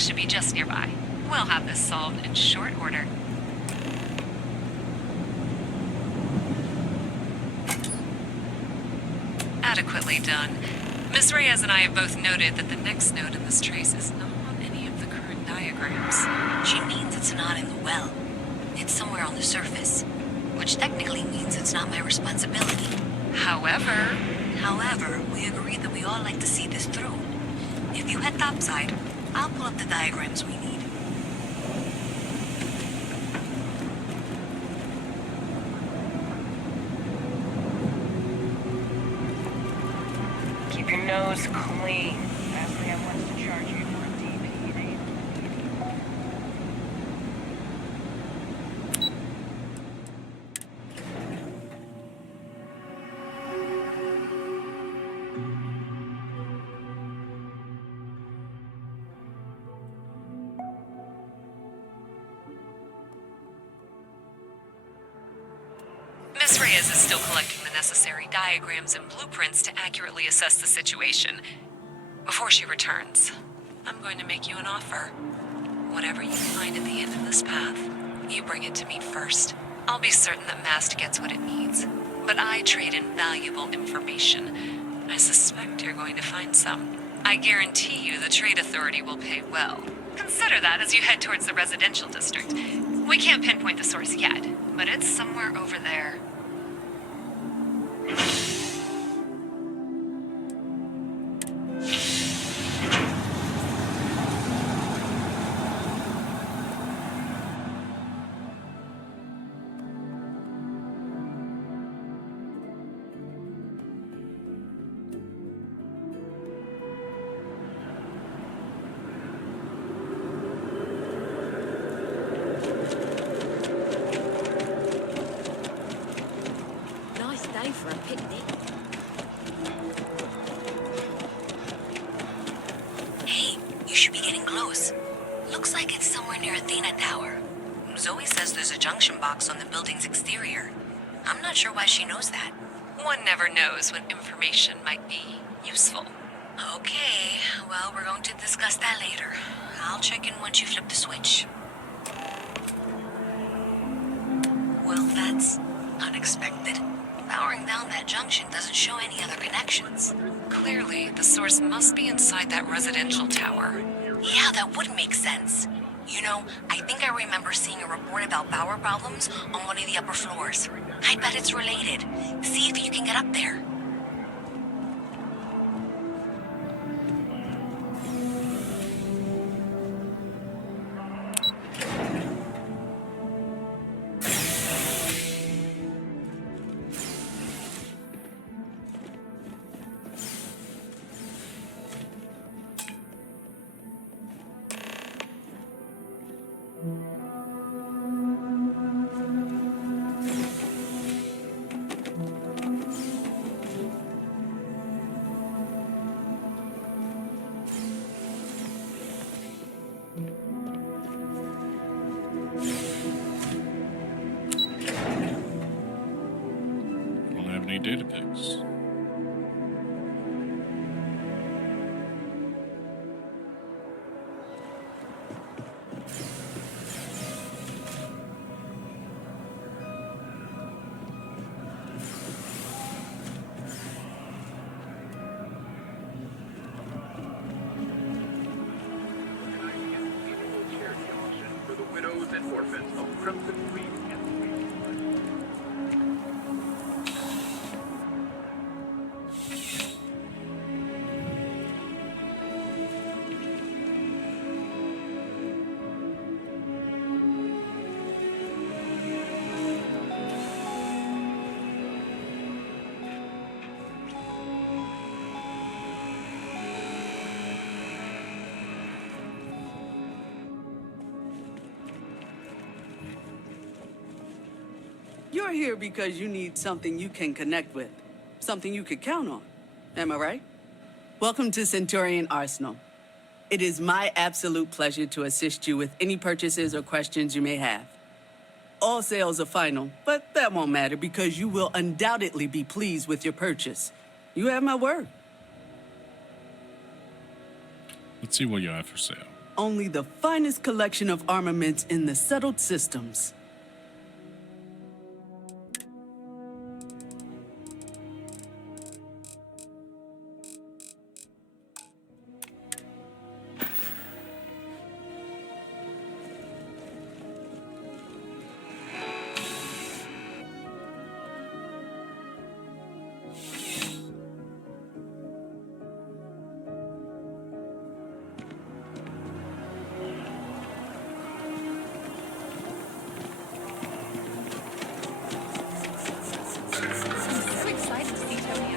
box should be just nearby. We'll have this solved in short order. Adequately done. Miss Reyes and I have both noted that the next node in this trace is not on any of the current diagrams. She means it's not in the well. It's somewhere on the surface, which technically means it's not my responsibility. However, we agreed that we all like to see this through. If you head topside, I'll pull up the diagrams we need. Keep your nose clean. Fastly wants to charge you for a DP. Miss Reyes is still collecting the necessary diagrams and blueprints to accurately assess the situation. Before she returns, I'm going to make you an offer. Whatever you find at the end of this path, you bring it to me first. I'll be certain that Mast gets what it needs, but I trade in valuable information. I suspect you're going to find some. I guarantee you the Trade Authority will pay well. Consider that as you head towards the residential district. We can't pinpoint the source yet, but it's somewhere over there. Nice day for a picnic. Hey, you should be getting close. Looks like it's somewhere near Athena Tower. Zoe says there's a junction box on the building's exterior. I'm not sure why she knows that. One never knows when information might be useful. Okay, well, we're going to discuss that later. I'll check in once you flip the switch. Well, that's unexpected. Powering down that junction doesn't show any other connections. Clearly, the source must be inside that residential tower. Yeah, that would make sense. You know, I think I remember seeing a report about power problems on one of the upper floors. I bet it's related. See if you can get up there. Don't have any data picks. For the widows and orphans of Crimson Queen and You're here because you need something you can connect with, something you could count on. Am I right? Welcome to Centurion Arsenal. It is my absolute pleasure to assist you with any purchases or questions you may have. All sales are final, but that won't matter because you will undoubtedly be pleased with your purchase. You have my word. Let's see what you have for sale. only the finest collection of armaments in the settled systems. I'm so excited to see Tony.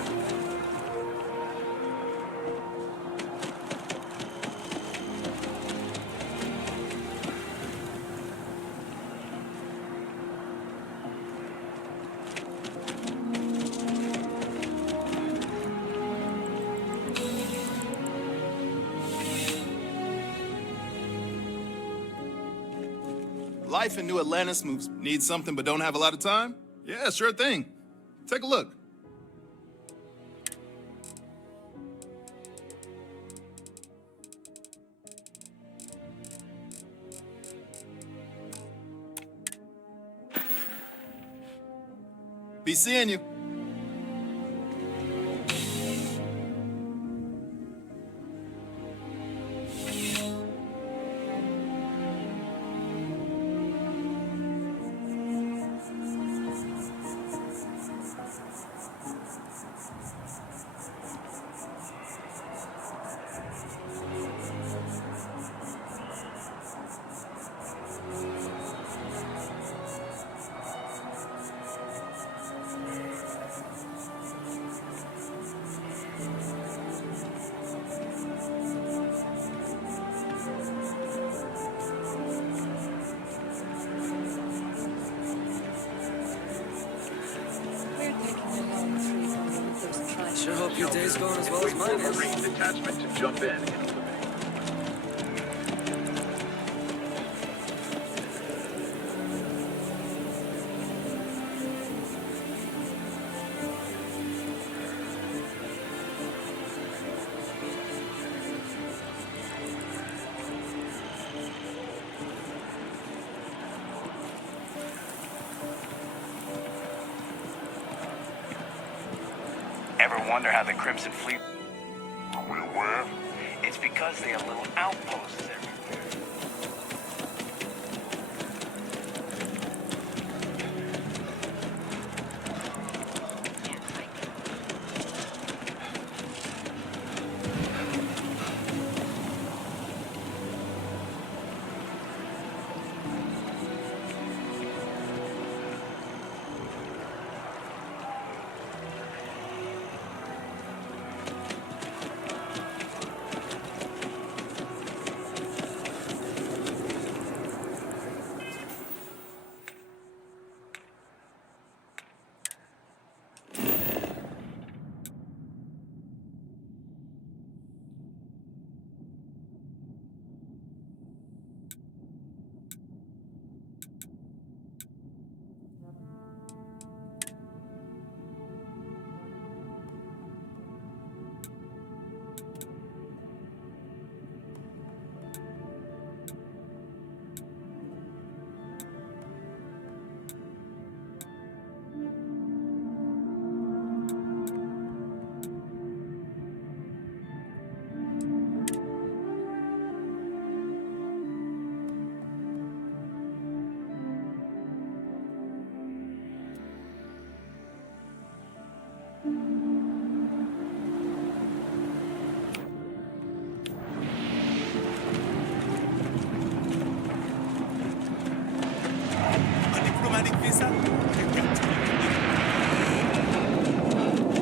Life in New Atlantis moves. Need something but don't have a lot of time? Yeah, sure thing. Take a look. Be seeing you. Sure hope your day's going as well as mine is. Marine detachment to jump in and eliminate. Ever wonder how the Crimson Fleet... We're where? It's because they have little outposts everywhere.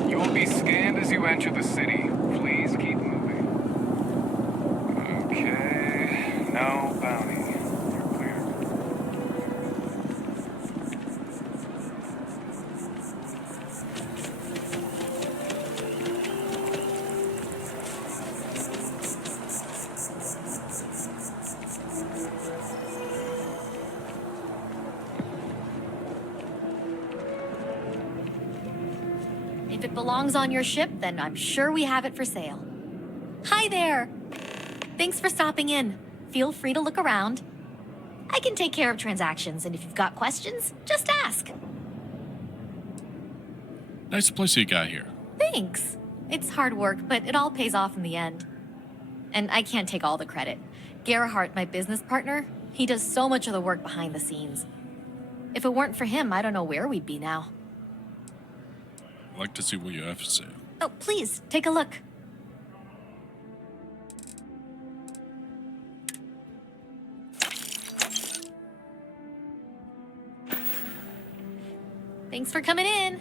You will be scanned as you enter the city. Please keep moving. Okay. No bounty. You're clear. If it belongs on your ship, then I'm sure we have it for sale. Hi there! Thanks for stopping in. feel free to look around. I can take care of transactions, and if you've got questions, just ask. Nice place you got here. Thanks. It's hard work, but it all pays off in the end. And I can't take all the credit. Gerhardt, my business partner, he does so much of the work behind the scenes. If it weren't for him, I don't know where we'd be now. I'd like to see what you have to say. Oh, please, take a look. Thanks for coming in.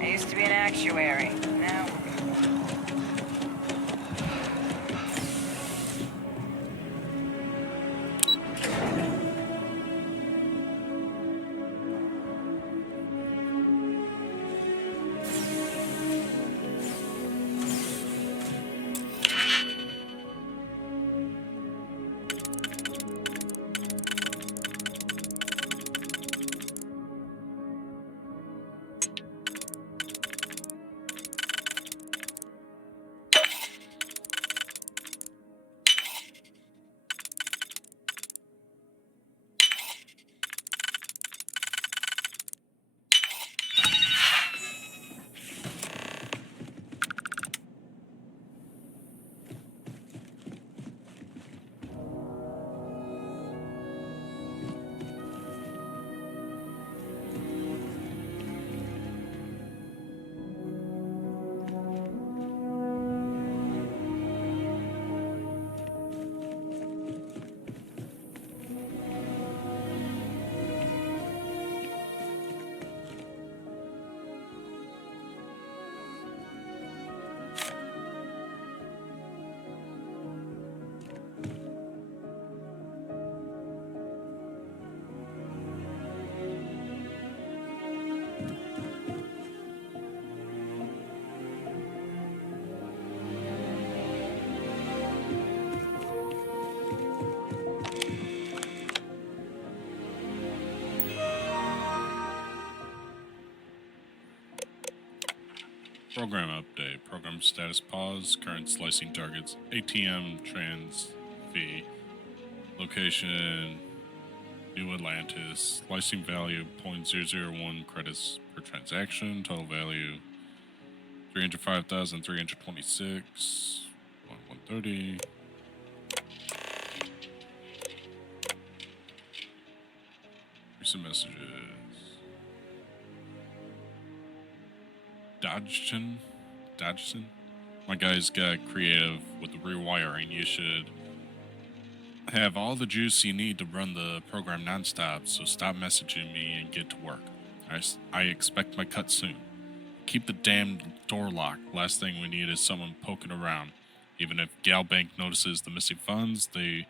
I used to be an actuary. Now Program update. Program status pause. Current slicing targets. ATM trans fee. Location New Atlantis. Slicing value 0.001 credits per transaction. Total value 305,326. 130. Recent messages. Dodgson? My guys got creative with the rewiring. You should have all the juice you need to run the program nonstop, so stop messaging me and get to work. I expect my cut soon. Keep the damn door locked. Last thing we need is someone poking around. Even if Galbank notices the missing funds, they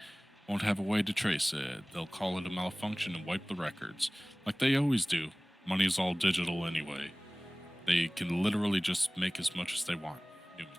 won't have a way to trace it. They'll call it a malfunction and wipe the records, like they always do. Money's all digital anyway. They can literally just make as much as they want. Newman.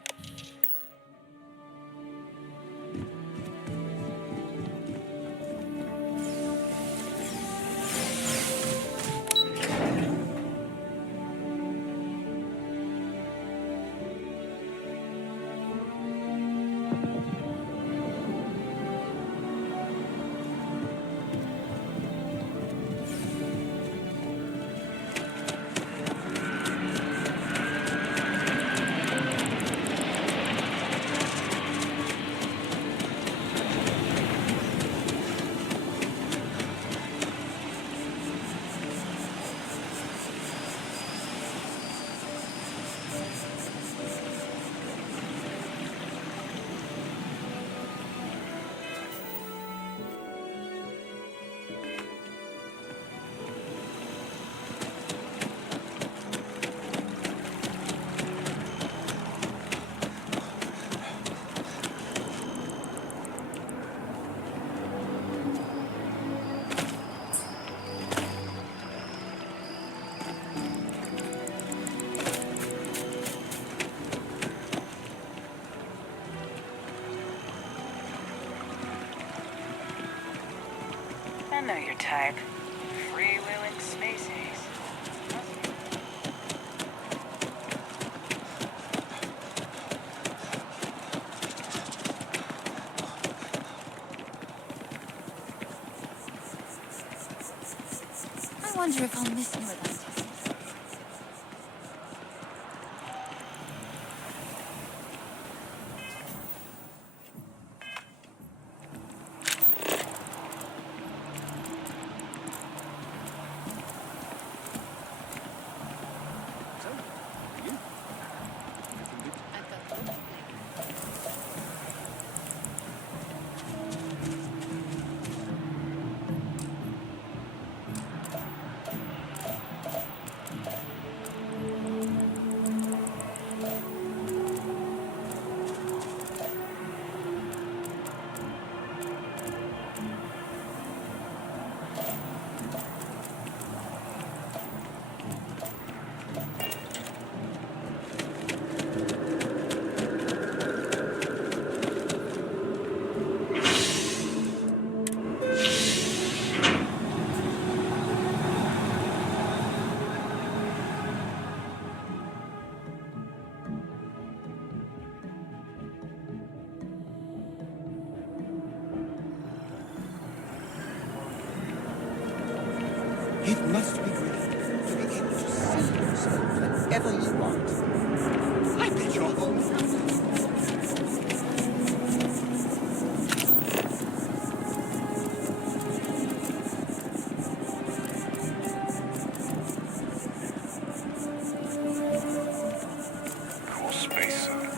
I know your type. Freewheeling space ace. I wonder if I'll miss you at that. It must be great to be able to see yourself whenever you want. I bet your whole Cool spacesuit.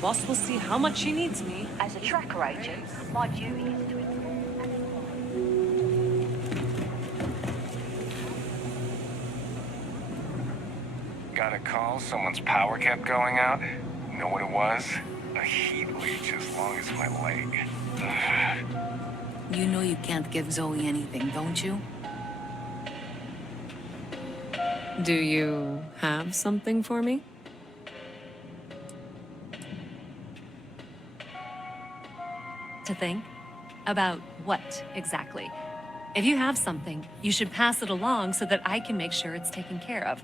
boss will see how much she needs me. As a tracker agent, my duty is to Got a call, someone's power kept going out. Know what it was? A heat leech as long as my leg. You know you can't give Zoe anything, don't you? Do you have something for me? To think? About what, exactly? If you have something, you should pass it along so that I can make sure it's taken care of.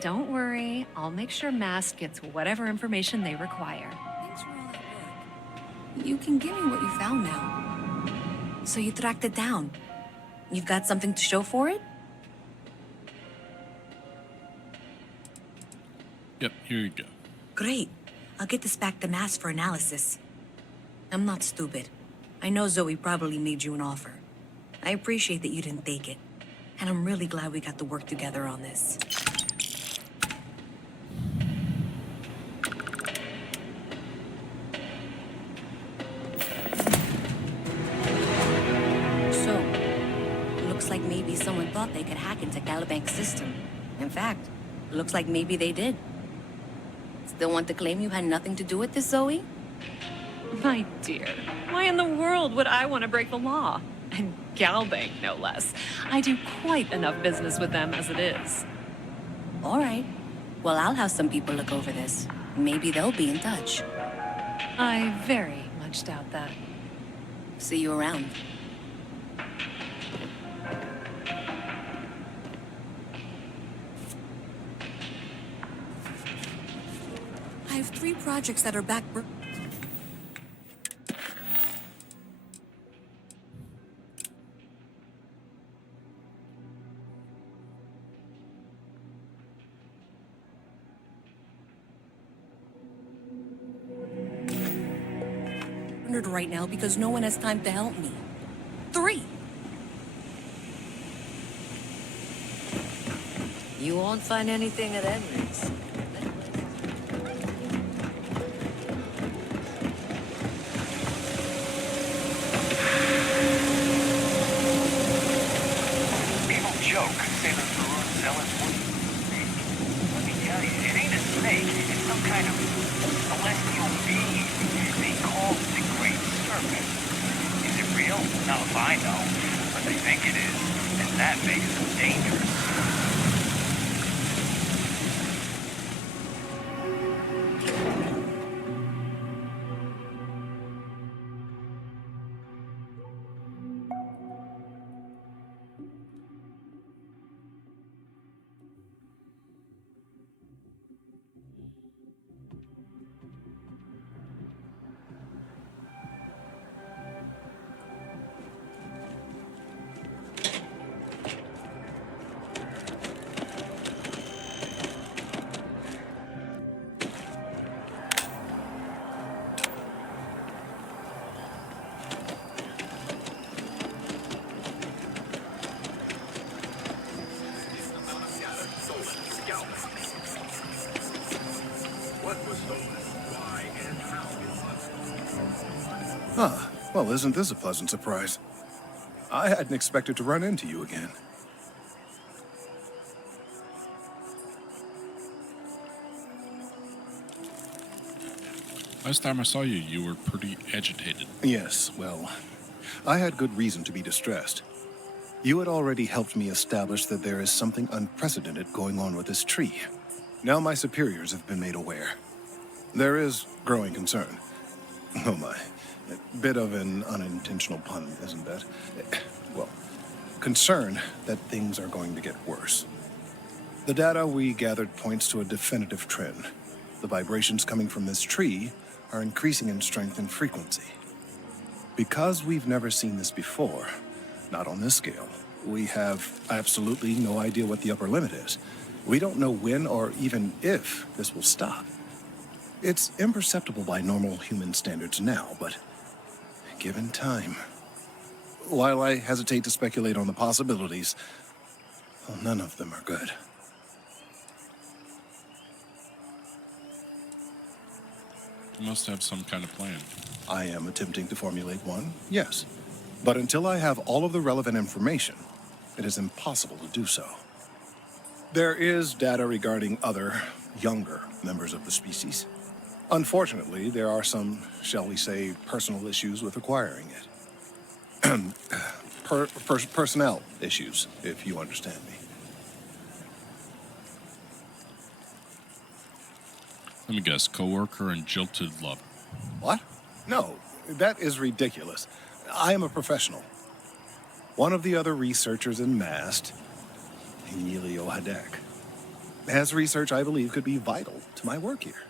Don't worry, I'll make sure Mast gets whatever information they require. Thanks for all that work. You can give me what you found now. So you tracked it down. You've got something to show for it? Yep, here you go. Great. I'll get this back to Mass for analysis. I'm not stupid. I know Zoe probably made you an offer. I appreciate that you didn't take it. And I'm really glad we got to work together on this. So, looks like maybe someone thought they could hack into Calibank's system. In fact, looks like maybe they did. Still want to claim you had nothing to do with this, Zoe? My dear, why in the world would I want to break the law? And Galbank, no less. I do quite enough business with them as it is. All right. Well, I'll have some people look over this. Maybe they'll be in touch. I very much doubt that. See you around. I have 3 projects that are back. Right now because no one has time to help me. 3. You won't find anything at Henry's. People joke, say the food sellers wouldn't snake. Let me tell you, it ain't a snake. It's some kind of celestial being. They call it the Great Serpent. Is it real? Not if I know. But they think it is. And that makes them dangerous. Huh. Well, isn't this a pleasant surprise? I hadn't expected to run into you again. Last time I saw you, you were pretty agitated. Yes, well, I had good reason to be distressed. You had already helped me establish that there is something unprecedented going on with this tree. Now my superiors have been made aware. There is growing concern. Oh my. A bit of an unintentional pun, isn't that? Well, concern that things are going to get worse. The data we gathered points to a definitive trend. The vibrations coming from this tree are increasing in strength and frequency. Because we've never seen this before, not on this scale, we have absolutely no idea what the upper limit is. We don't know when or even if this will stop. It's imperceptible by normal human standards now, but given time. While I hesitate to speculate on the possibilities, well, none of them are good. You must have some kind of plan. I am attempting to formulate one, yes. But until I have all of the relevant information, it is impossible to do so. There is data regarding other, younger members of the species. Unfortunately, there are some, shall we say, personal issues with acquiring it. Personnel issues, if you understand me. Let me guess, coworker and jilted lover. What? No, that is ridiculous. I am a professional. One of the other researchers in MAST, Emilio Hadek, has research I believe could be vital to my work here.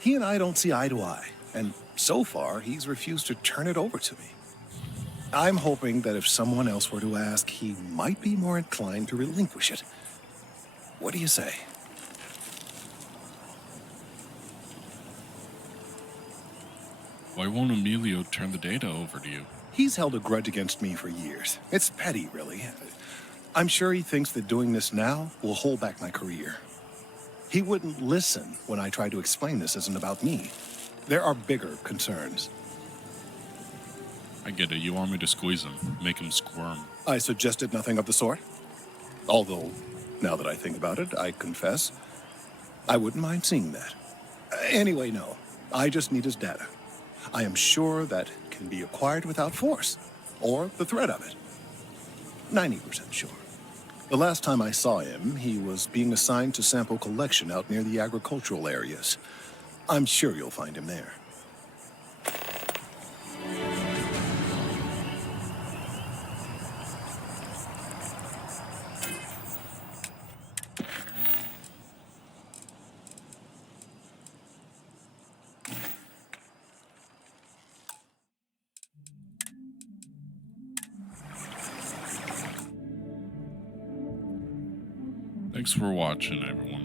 He and I don't see eye to eye, and so far he's refused to turn it over to me. I'm hoping that if someone else were to ask, he might be more inclined to relinquish it. What do you say? Why won't Emilio turn the data over to you? He's held a grudge against me for years. It's petty, really. I'm sure he thinks that doing this now will hold back my career. He wouldn't listen when I tried to explain this isn't about me. There are bigger concerns. I get it. You want me to squeeze him, make him squirm. I suggested nothing of the sort. Although, now that I think about it, I confess, I wouldn't mind seeing that. Anyway, no. I just need his data. I am sure that can be acquired without force, or the threat of it. 90% sure. The last time I saw him, he was being assigned to sample collection out near the agricultural areas. I'm sure you'll find him there. Thanks for watching, everyone.